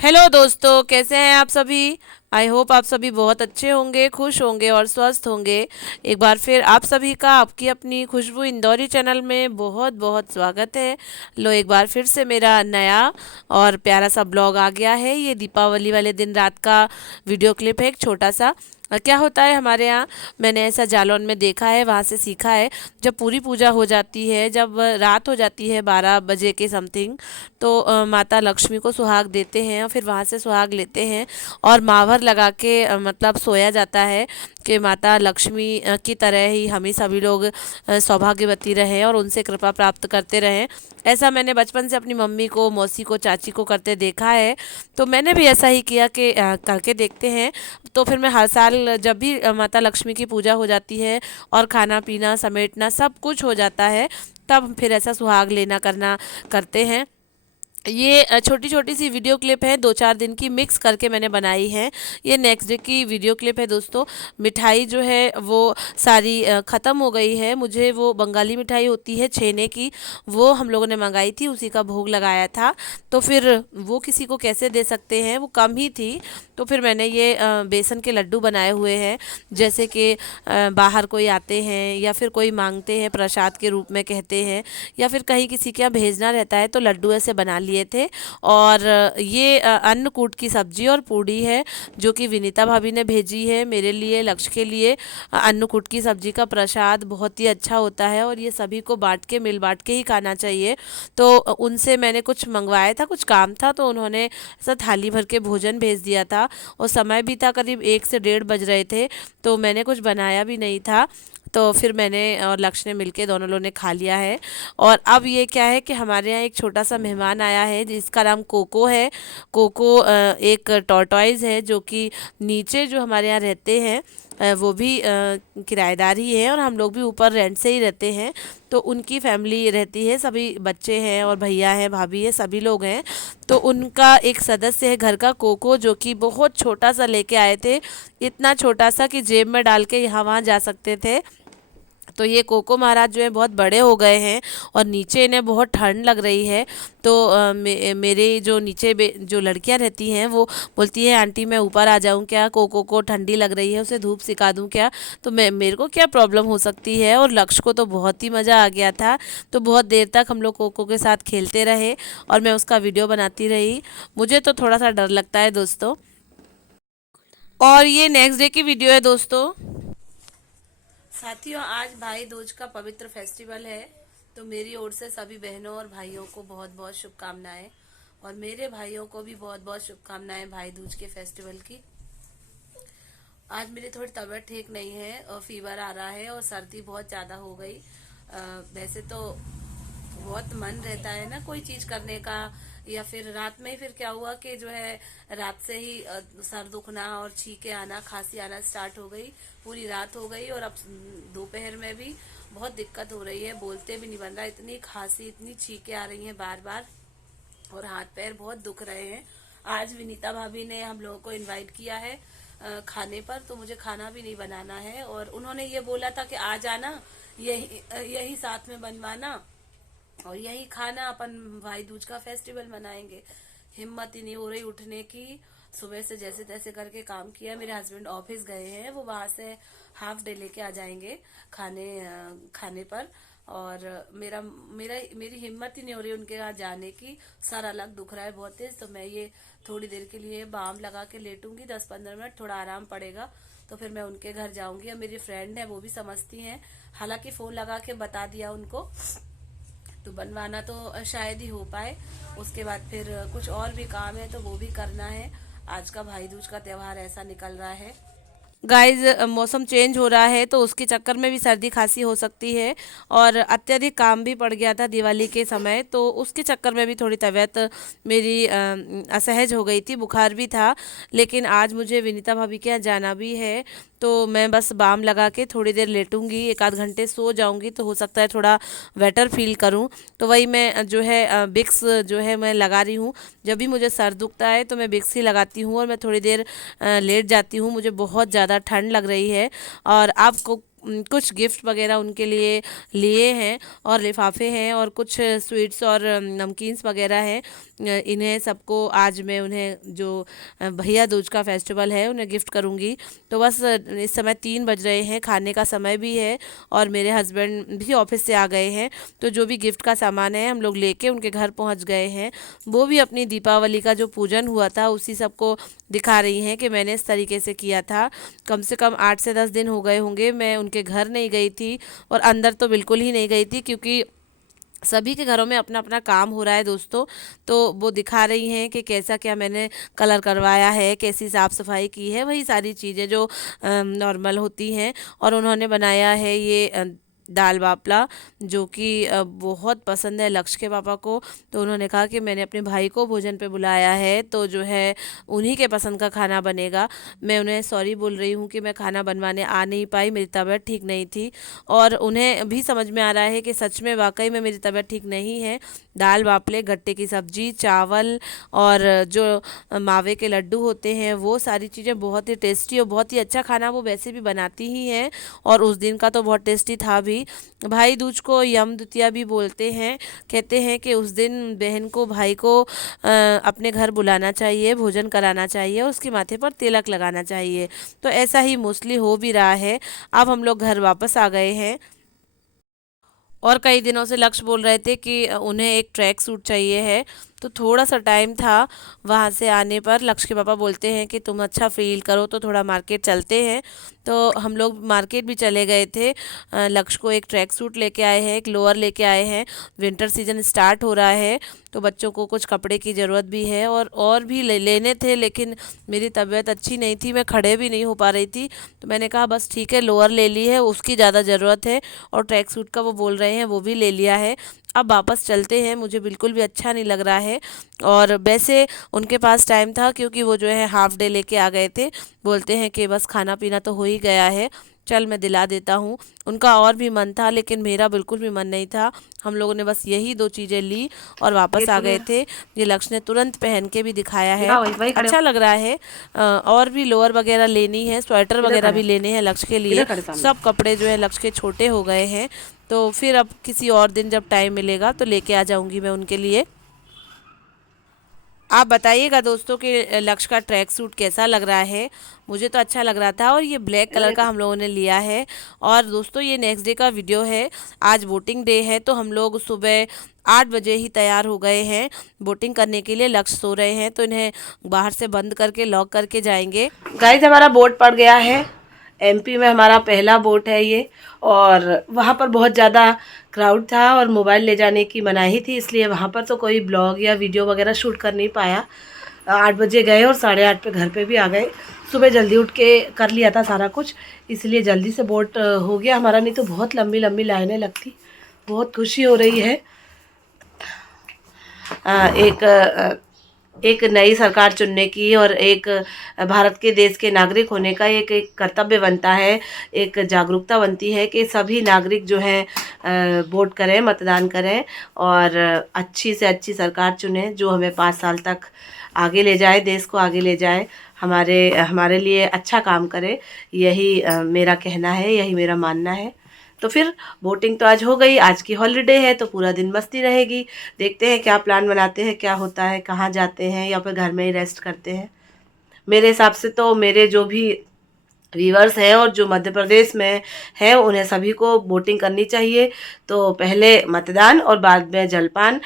Hello दोस्तों, कैसे हैं आप सभी। आई होप आप सभी बहुत अच्छे होंगे, खुश होंगे और स्वस्थ होंगे। एक बार फिर आप सभी का आपकी अपनी खुशबू इंदौरी चैनल में बहुत बहुत स्वागत है। लो, एक बार फिर से मेरा नया और प्यारा सा ब्लॉग आ गया है। ये दीपावली वाले दिन रात का वीडियो क्लिप है, एक छोटा सा। क्या होता है हमारे यहाँ, मैंने ऐसा जालौन में देखा है, वहाँ से सीखा है। जब पूरी पूजा हो जाती है, जब रात हो जाती है 12 बजे के समथिंग, तो माता लक्ष्मी को सुहाग देते हैं और फिर वहाँ से सुहाग लेते हैं और मावर लगा के मतलब सोया जाता है कि माता लक्ष्मी की तरह ही हम ही सभी लोग सौभाग्यवती रहें और उनसे कृपा प्राप्त करते रहें। ऐसा मैंने बचपन से अपनी मम्मी को, मौसी को, चाची को करते देखा है। तो मैंने भी ऐसा ही किया कि करके देखते हैं। तो फिर मैं हर साल जब भी माता लक्ष्मी की पूजा हो जाती है और खाना पीना समेटना सब कुछ हो जाता है, तब फिर ऐसा सुहाग लेना करना करते हैं। ये छोटी छोटी सी वीडियो क्लिप है, 2-4 दिन की मिक्स करके मैंने बनाई है। ये नेक्स्ट डे की वीडियो क्लिप है दोस्तों। मिठाई जो है वो सारी ख़त्म हो गई है। मुझे वो बंगाली मिठाई होती है छेने की, वो हम लोगों ने मंगाई थी, उसी का भोग लगाया था। तो फिर वो किसी को कैसे दे सकते हैं, वो कम ही थी। तो फिर मैंने ये बेसन के लड्डू बनाए हुए हैं। जैसे कि बाहर कोई आते हैं या फिर कोई मांगते हैं, प्रसाद के रूप में कहते हैं, या फिर कहीं किसी के यहाँ भेजना रहता है, तो लड्डू ऐसे बना लिए थे। और ये अन्नकूट की सब्जी और पूड़ी है, जो कि विनीता भाभी ने भेजी है मेरे लिए, लक्ष्य के लिए। अन्नकूट की सब्जी का प्रसाद बहुत ही अच्छा होता है और ये सभी को बांट के, मिल बांट के ही खाना चाहिए। तो उनसे मैंने कुछ मंगवाया था, कुछ काम था, तो उन्होंने ऐसा थाली भर के भोजन भेज दिया था। और समय भी था, करीब 1 से 1:30 बज रहे थे, तो मैंने कुछ बनाया भी नहीं था। तो फिर मैंने और लक्ष्य ने मिलके दोनों लोगों ने खा लिया है। और अब ये क्या है कि हमारे यहाँ एक छोटा सा मेहमान आया है जिसका नाम कोको है। कोको एक टॉर्टॉइज़ है, जो कि नीचे जो हमारे यहाँ रहते हैं वो भी किराएदार ही है, और हम लोग भी ऊपर रेंट से ही रहते हैं। तो उनकी फैमिली रहती है, सभी बच्चे हैं और भैया हैं, भाभी है, सभी लोग हैं। तो उनका एक सदस्य है घर का, कोको, जो कि बहुत छोटा सा लेके आए थे। इतना छोटा सा कि जेब में डाल के यहाँ वहाँ जा सकते थे। तो ये कोको महाराज जो है बहुत बड़े हो गए हैं और नीचे इन्हें बहुत ठंड लग रही है। तो मेरे जो नीचे जो लड़कियां रहती हैं वो बोलती है, आंटी मैं ऊपर आ जाऊं क्या, कोको को ठंडी लग रही है, उसे धूप सिखा दूं क्या। तो मैं, मेरे को क्या प्रॉब्लम हो सकती है। और लक्ष्य को तो बहुत ही मज़ा आ गया था। तो बहुत देर तक हम लोग कोको के साथ खेलते रहे और मैं उसका वीडियो बनाती रही। मुझे तो थोड़ा सा डर लगता है दोस्तों। और ये नेक्स्ट डे की वीडियो है दोस्तों। साथियों, आज भाई दूज का पवित्र फेस्टिवल है। तो मेरी ओर से सभी बहनों और भाइयों को बहुत बहुत शुभकामनाएं, और मेरे भाइयों को भी बहुत बहुत शुभकामनाएं भाई दूज के फेस्टिवल की। आज मेरी थोड़ी तबीयत ठीक नहीं है और फीवर आ रहा है और सर्दी बहुत ज़्यादा हो गई। वैसे तो बहुत मन रहता है ना कोई चीज करने का, या फिर रात में ही फिर क्या हुआ कि जो है रात से ही सर दुखना और छींके आना, खांसी आना स्टार्ट हो गई। पूरी रात हो गई और अब दोपहर में भी बहुत दिक्कत हो रही है, बोलते भी नहीं बन रहा, इतनी खांसी, इतनी छींके आ रही हैं बार बार, और हाथ पैर बहुत दुख रहे हैं। आज विनीता भाभी ने हम लोगों को इनवाइट किया है खाने पर, तो मुझे खाना भी नहीं बनाना है, और उन्होंने ये बोला था कि आ जाना, यही यही साथ में बनवाना और यही खाना, अपन भाई दूज का फेस्टिवल मनाएंगे। हिम्मत ही नहीं हो रही उठने की। सुबह से जैसे तैसे करके काम किया। मेरे हस्बैंड ऑफिस गए हैं, वो वहां से हाफ डे लेके आ जाएंगे खाने पर। और मेरा मेरा मेरी हिम्मत ही नहीं हो रही उनके यहाँ जाने की। सर अलग दुख रहा है बहुत तेज, तो मैं ये थोड़ी देर के लिए बाम लगा के लेटूंगी, 10-15 मिनट, थोड़ा आराम पड़ेगा, तो फिर मैं उनके घर जाऊंगी। और मेरी फ्रेंड है, वो भी समझती हैं, हालांकि फोन लगा के बता दिया उनको, तो बनवाना तो शायद ही हो पाए। उसके बाद फिर कुछ और भी काम है तो वो भी करना है। आज का भाई दूज का त्योहार ऐसा निकल रहा है। गाइज, मौसम चेंज हो रहा है, तो उसके चक्कर में भी सर्दी खांसी हो सकती है। और अत्यधिक काम भी पड़ गया था दिवाली के समय, तो उसके चक्कर में भी थोड़ी तबीयत मेरी असहज हो गई थी, बुखार भी था। लेकिन आज मुझे विनीता भाभी के यहाँ जाना भी है, तो मैं बस बाम लगा के थोड़ी देर लेटूंगी, 1-8 घंटे सो जाऊंगी, तो हो सकता है थोड़ा बेटर फील करूं। तो वही मैं जो है बिक्स जो है मैं लगा रही हूँ। जब भी मुझे सर दुखता है तो मैं बिक्स ही लगाती हूँ और मैं थोड़ी देर लेट जाती हूँ। मुझे बहुत ज़्यादा ठंड लग रही है। और आपको कुछ गिफ्ट वगैरह उनके लिए लिए हैं और लिफाफे हैं और कुछ स्वीट्स और नमकीन्स वगैरह हैं। इन्हें सबको आज मैं उन्हें जो भैया दूज का फेस्टिवल है उन्हें गिफ्ट करूँगी। तो बस इस समय 3 बज रहे हैं, खाने का समय भी है और मेरे हस्बैंड भी ऑफिस से आ गए हैं। तो जो भी गिफ्ट का सामान है हम लोग लेके उनके घर पहुंच गए हैं। वो भी अपनी दीपावली का जो पूजन हुआ था उसी सबको दिखा रही हैं कि मैंने इस तरीके से किया था। कम से कम 8 से 10 दिन हो गए होंगे मैं उनके घर नहीं गई थी और अंदर तो बिल्कुल ही नहीं गई थी, क्योंकि सभी के घरों में अपना अपना काम हो रहा है दोस्तों। तो वो दिखा रही हैं कि कैसा क्या मैंने कलर करवाया है, कैसी साफ़ सफाई की है, वही सारी चीज़ें जो नॉर्मल होती हैं। और उन्होंने बनाया है ये दाल बाफला, जो कि बहुत पसंद है लक्ष्य के पापा को। तो उन्होंने कहा कि मैंने अपने भाई को भोजन पे बुलाया है तो जो है उन्हीं के पसंद का खाना बनेगा। मैं उन्हें सॉरी बोल रही हूँ कि मैं खाना बनवाने आ नहीं पाई, मेरी तबीयत ठीक नहीं थी। और उन्हें भी समझ में आ रहा है कि सच में वाकई में मेरी तबीयत ठीक नहीं है। दाल बाफले, गट्टे की सब्जी, चावल और जो मावे के लड्डू होते हैं वो सारी चीज़ें बहुत ही टेस्टी और बहुत ही अच्छा खाना वो वैसे भी बनाती ही हैं। और उस दिन का तो बहुत टेस्टी था भी। भाई दूज को यम द्वितीया भी बोलते हैं। कहते हैं कि उस दिन बहन को भाई को अपने घर बुलाना चाहिए, भोजन कराना चाहिए और उसके माथे पर तिलक लगाना चाहिए। तो ऐसा ही मोस्टली हो भी रहा है। अब हम लोग घर वापस आ गए हैं और कई दिनों से लक्ष्य बोल रहे थे कि उन्हें एक ट्रैक सूट चाहिए है। तो थोड़ा सा टाइम था वहाँ से आने पर लक्ष्य के पापा बोलते हैं कि तुम अच्छा फील करो तो थोड़ा मार्केट चलते हैं। तो हम लोग मार्केट भी चले गए थे। लक्ष्य को एक ट्रैक सूट लेके आए हैं, एक लोअर लेके आए हैं। विंटर सीजन स्टार्ट हो रहा है तो बच्चों को कुछ कपड़े की ज़रूरत भी है और भी लेने थे, लेकिन मेरी तबीयत अच्छी नहीं थी, मैं खड़े भी नहीं हो पा रही थी। तो मैंने कहा बस ठीक है, लोअर ले ली है, उसकी ज़्यादा ज़रूरत है और ट्रैक सूट का वो बोल रहे हैं वो भी ले लिया है। अब वापस चलते हैं, मुझे बिल्कुल भी अच्छा नहीं लग रहा है। और वैसे उनके पास टाइम था क्योंकि वो जो है हाफ डे लेके आ गए थे। बोलते हैं कि बस खाना पीना तो हो ही गया है, चल मैं दिला देता हूँ। उनका और भी मन था लेकिन मेरा बिल्कुल भी मन नहीं था। हम लोगों ने बस यही 2 चीज़ें ली और वापस आ गए थे। ये लक्ष्य ने तुरंत पहन के भी दिखाया है, अच्छा लग रहा है। और भी लोअर वगैरह लेनी है, स्वेटर वगैरह भी लेने हैं लक्ष्य के लिए। सब कपड़े जो है लक्ष्य के छोटे हो गए हैं। तो फिर अब किसी और दिन जब टाइम मिलेगा तो लेके आ जाऊंगी मैं उनके लिए। आप बताइएगा दोस्तों कि लक्ष्य का ट्रैक सूट कैसा लग रहा है। मुझे तो अच्छा लग रहा था और ये ब्लैक कलर का हम लोगों ने लिया है। और दोस्तों ये नेक्स्ट डे का वीडियो है। आज वोटिंग डे है तो हम लोग सुबह 8 बजे ही तैयार हो गए हैं वोटिंग करने के लिए। लक्ष्य सो रहे हैं तो इन्हें बाहर से बंद करके लॉक करके जाएंगे। गाइस हमारा वोट पड़ गया है। एमपी में हमारा पहला वोट है ये। और वहाँ पर बहुत ज़्यादा क्राउड था और मोबाइल ले जाने की मनाही थी, इसलिए वहाँ पर तो कोई ब्लॉग या वीडियो वगैरह शूट कर नहीं पाया। 8 बजे गए और 8:30 पे घर पे भी आ गए। सुबह जल्दी उठ के कर लिया था सारा कुछ, इसलिए जल्दी से वोट हो गया हमारा, नहीं तो बहुत लंबी लंबी लाइनें लगती। बहुत खुशी हो रही है। एक नई सरकार चुनने की और एक भारत के देश के नागरिक होने का एक एक कर्तव्य बनता है, एक जागरूकता बनती है कि सभी नागरिक जो हैं वोट करें, मतदान करें और अच्छी से अच्छी सरकार चुनें जो हमें 5 साल तक आगे ले जाए, देश को आगे ले जाए, हमारे हमारे लिए अच्छा काम करे। यही मेरा कहना है, यही मेरा मानना है। तो फिर वोटिंग तो आज हो गई, आज की हॉलीडे है तो पूरा दिन मस्ती रहेगी। देखते हैं क्या प्लान बनाते हैं, क्या होता है, कहाँ जाते हैं या फिर घर में ही रेस्ट करते हैं। मेरे हिसाब से तो मेरे जो भी व्यूअर्स हैं और जो मध्य प्रदेश में हैं उन्हें सभी को वोटिंग करनी चाहिए। तो पहले मतदान और बाद में जलपान।